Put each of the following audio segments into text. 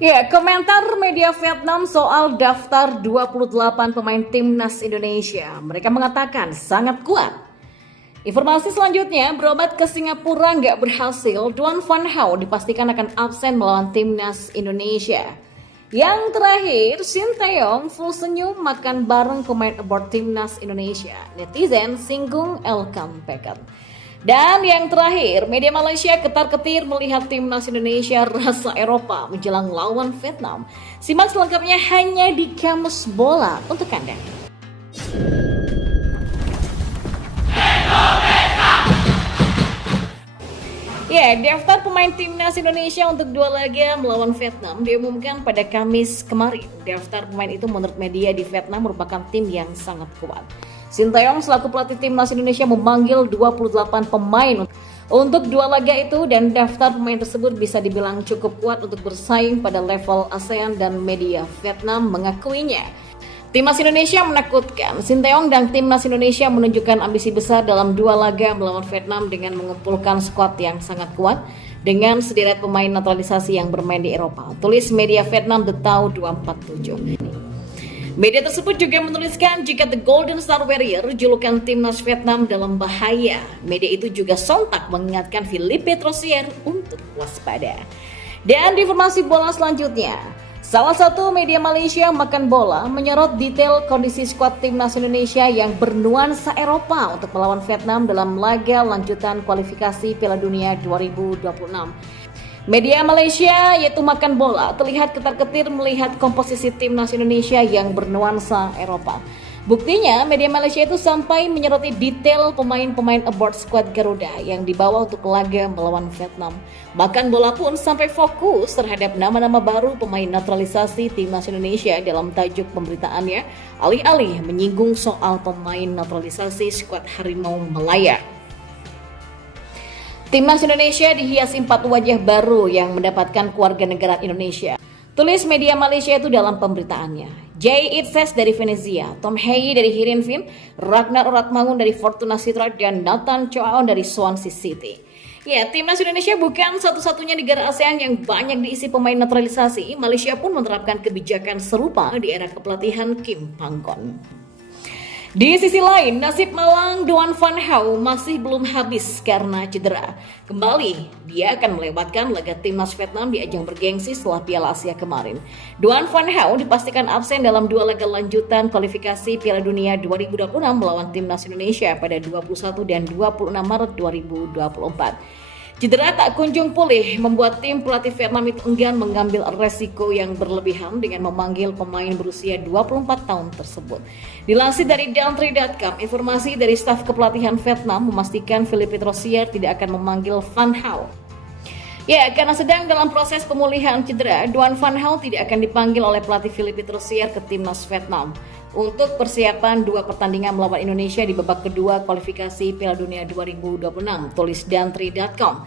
Ya, komentar media Vietnam soal daftar 28 pemain timnas Indonesia. Mereka mengatakan sangat kuat. Informasi selanjutnya, berobat ke Singapura nggak berhasil, Duan Van Hau dipastikan akan absen melawan timnas Indonesia. Yang terakhir, Shin Taeyong full senyum makan bareng pemain aboard timnas Indonesia. Netizen singgung Elkan Pekan. Dan yang terakhir, media Malaysia ketar-ketir melihat timnas Indonesia rasa Eropa menjelang lawan Vietnam. Simak selengkapnya hanya di Kamus Bola untuk Anda. Ya, daftar pemain timnas Indonesia untuk dua laga melawan Vietnam diumumkan pada Kamis kemarin. Daftar pemain itu menurut media di Vietnam merupakan tim yang sangat kuat. Shin Taeyong selaku pelatih timnas Indonesia memanggil 28 pemain untuk dua laga itu, dan daftar pemain tersebut bisa dibilang cukup kuat untuk bersaing pada level ASEAN, dan media Vietnam mengakuinya. Timnas Indonesia menakutkan. Shin Taeyong dan timnas Indonesia menunjukkan ambisi besar dalam dua laga melawan Vietnam dengan mengumpulkan skuad yang sangat kuat dengan sederet pemain naturalisasi yang bermain di Eropa. Tulis media Vietnam The Tau 247. Media tersebut juga menuliskan jika The Golden Star Warrior, julukan timnas Vietnam, dalam bahaya. Media itu juga sontak mengingatkan Philippe Troussier untuk waspada. Dan di informasi bola selanjutnya, salah satu media Malaysia Makan Bola menyorot detail kondisi skuad timnas Indonesia yang bernuansa Eropa untuk melawan Vietnam dalam laga lanjutan kualifikasi Piala Dunia 2026. Media Malaysia yaitu Makan Bola terlihat ketar-ketir melihat komposisi timnas Indonesia yang bernuansa Eropa. Buktinya, media Malaysia itu sampai menyoroti detail pemain-pemain aboard squad Garuda yang dibawa untuk laga melawan Vietnam. Makan Bola pun sampai fokus terhadap nama-nama baru pemain naturalisasi timnas Indonesia dalam tajuk pemberitaannya, alih-alih menyinggung soal pemain naturalisasi skuad Harimau Malaya. Timnas Indonesia dihiasi 4 wajah baru yang mendapatkan kewarganegaraan Indonesia. Tulis media Malaysia itu dalam pemberitaannya. Jay Itzes dari Venezia, Tom Hei dari Heerenveen, Ragnar Oratmangun dari Fortuna Sittard, dan Nathan Choaon dari Swansea City. Ya, timnas Indonesia bukan satu-satunya negara ASEAN yang banyak diisi pemain naturalisasi. Malaysia pun menerapkan kebijakan serupa di era kepelatihan Kim Panggon. Di sisi lain, nasib malang Duan Van Hau masih belum habis karena cedera. Kembali, dia akan melewatkan laga timnas Vietnam di ajang bergengsi setelah Piala Asia kemarin. Duan Van Hau dipastikan absen dalam dua laga lanjutan kualifikasi Piala Dunia 2026 melawan timnas Indonesia pada 21 dan 26 Maret 2024. Cedera tak kunjung pulih membuat tim pelatih Vietnam itu enggan mengambil resiko yang berlebihan dengan memanggil pemain berusia 24 tahun tersebut. Dilansir dari Dantry.com, informasi dari staf kepelatihan Vietnam memastikan Philippe Troussier tidak akan memanggil Van Hau. Ya, karena sedang dalam proses pemulihan cedera, Duan Van Hau tidak akan dipanggil oleh pelatih Philippe Troussier ke timnas Vietnam untuk persiapan dua pertandingan melawan Indonesia di babak kedua kualifikasi Piala Dunia 2026, tulis Dantry.com.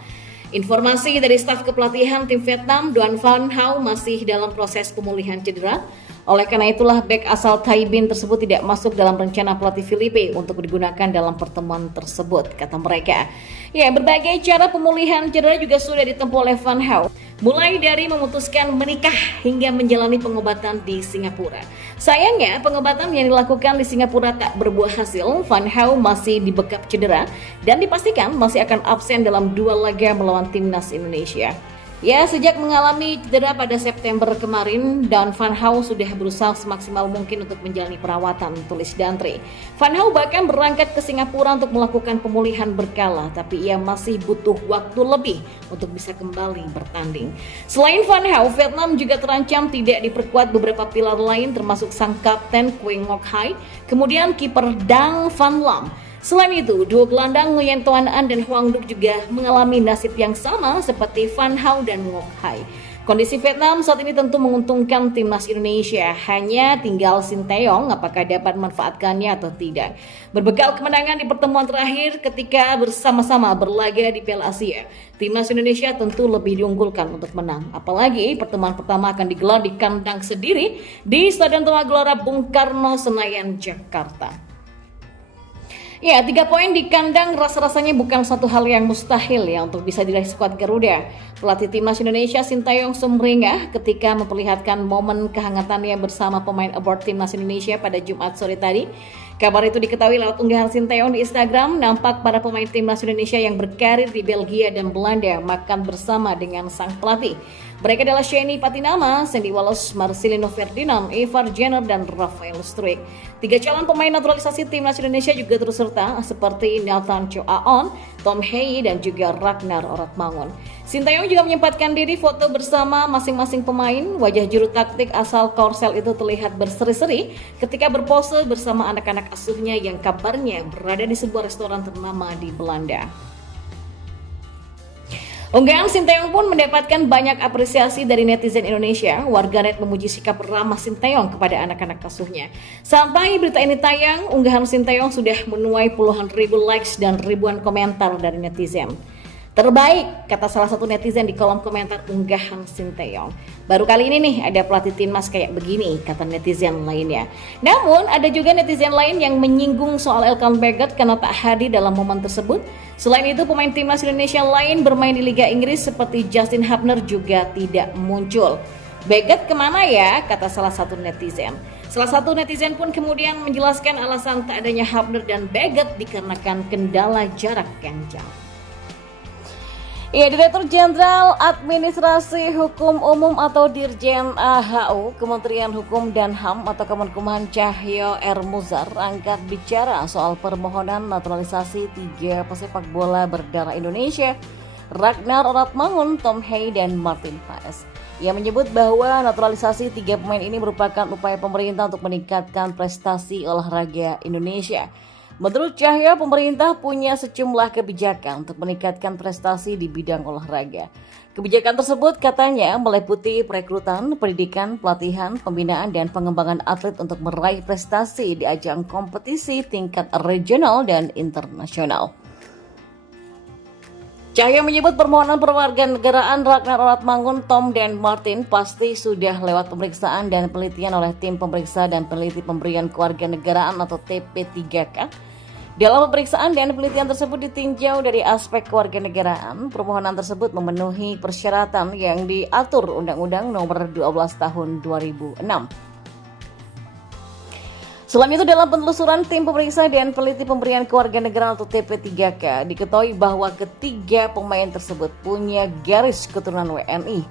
Informasi dari staf kepelatihan tim Vietnam, Duan Van Hau masih dalam proses pemulihan cedera. Oleh karena itulah bek asal Thai Binh tersebut tidak masuk dalam rencana pelatih Philippe untuk digunakan dalam pertemuan tersebut, kata mereka. Ya, berbagai cara pemulihan cedera juga sudah ditempuh oleh Van Hau, mulai dari memutuskan menikah hingga menjalani pengobatan di Singapura. Sayangnya, pengobatan yang dilakukan di Singapura tak berbuah hasil. Van Hau masih dibekap cedera dan dipastikan masih akan absen dalam dua laga melawan timnas Indonesia. Ya, sejak mengalami cedera pada September kemarin, dan Van Hau sudah berusaha semaksimal mungkin untuk menjalani perawatan, tulis Dantry. Van Hau bahkan berangkat ke Singapura untuk melakukan pemulihan berkala, tapi ia masih butuh waktu lebih untuk bisa kembali bertanding. Selain Van Hau, Vietnam juga terancam tidak diperkuat beberapa pilar lain termasuk sang kapten Quang Ngoc Hai, kemudian kiper Dang Van Lam. Selain itu, duo gelandang Nguyen Tuan An dan Hoang Duc juga mengalami nasib yang sama seperti Van Hau dan Ngoc Hai. Kondisi Vietnam saat ini tentu menguntungkan timnas Indonesia, hanya tinggal Shin Taeyong apakah dapat memanfaatkannya atau tidak. Berbekal kemenangan di pertemuan terakhir ketika bersama-sama berlaga di Piala Asia, timnas Indonesia tentu lebih diunggulkan untuk menang. Apalagi pertemuan pertama akan digelar di kandang sendiri di Stadion Utama Gelora Bung Karno, Senayan, Jakarta. Ya, 3 poin di kandang rasa-rasanya bukan satu hal yang mustahil ya untuk bisa diraih skuad Garuda. Pelatih Timnas Indonesia Sintayong sumringah ketika memperlihatkan momen kehangatannya bersama pemain abort Timnas Indonesia pada Jumat sore tadi. Kabar itu diketahui lewat unggahan Sintayong di Instagram. Nampak para pemain Timnas Indonesia yang berkarir di Belgia dan Belanda makan bersama dengan sang pelatih. Mereka adalah Sheni Patinama, Sandy Wallace, Marcelino Ferdinand, Ivar Jenner, dan Rafael Struijk. 3 calon pemain naturalisasi Timnas Indonesia juga turut serta seperti Nathan Choaon, Tom Heye, dan juga Ragnar Oratmangun. Sintayong juga menyempatkan diri foto bersama masing-masing pemain. Wajah juru taktik asal Korsel itu terlihat berseri-seri ketika berpose bersama anak-anak asuhnya yang kabarnya berada di sebuah restoran ternama di Belanda. Unggahan Sintayong pun mendapatkan banyak apresiasi dari netizen Indonesia. Warganet memuji sikap ramah Sintayong kepada anak-anak asuhnya. Sampai berita ini tayang, unggahan Sintayong sudah menuai puluhan ribu likes dan ribuan komentar dari netizen. Terbaik, kata salah satu netizen di kolom komentar unggahan Sintayong. Baru kali ini nih ada pelatih timnas kayak begini, kata netizen lainnya. Namun ada juga netizen lain yang menyinggung soal Elkan Bagot karena tak hadir dalam momen tersebut. Selain itu pemain timnas Indonesia lain bermain di Liga Inggris seperti Justin Hubner juga tidak muncul. Bagot kemana ya, kata salah satu netizen. Salah satu netizen pun kemudian menjelaskan alasan tak adanya Hubner dan Bagot dikarenakan kendala jarak yang jauh. Ya, Direktur Jenderal Administrasi Hukum Umum atau Dirjen AHU Kementerian Hukum dan HAM atau Kemenkumham Cahyo R. Muzar angkat bicara soal permohonan naturalisasi 3 pesepak bola berdarah Indonesia, Ragnar Oratmangun, Tom Heye, dan Martin Paes. Ia menyebut bahwa naturalisasi 3 pemain ini merupakan upaya pemerintah untuk meningkatkan prestasi olahraga Indonesia. Menurut Cahyo, pemerintah punya sejumlah kebijakan untuk meningkatkan prestasi di bidang olahraga. Kebijakan tersebut katanya meliputi perekrutan, pendidikan, pelatihan, pembinaan, dan pengembangan atlet untuk meraih prestasi di ajang kompetisi tingkat regional dan internasional. Cahyo menyebut permohonan perwarganegaraan Ragnar Oratmangun, Tom, dan Martin pasti sudah lewat pemeriksaan dan penelitian oleh tim pemeriksa dan peneliti pemberian kewarganegaraan atau TP3K. Dalam pemeriksaan dan penelitian tersebut ditinjau dari aspek kewarganegaraan. Permohonan tersebut memenuhi persyaratan yang diatur Undang-Undang Nomor 12 Tahun 2006. Selain itu dalam penelusuran tim pemeriksa dan peneliti pemberian kewarganegaraan atau TP3K diketahui bahwa ketiga pemain tersebut punya garis keturunan WNI.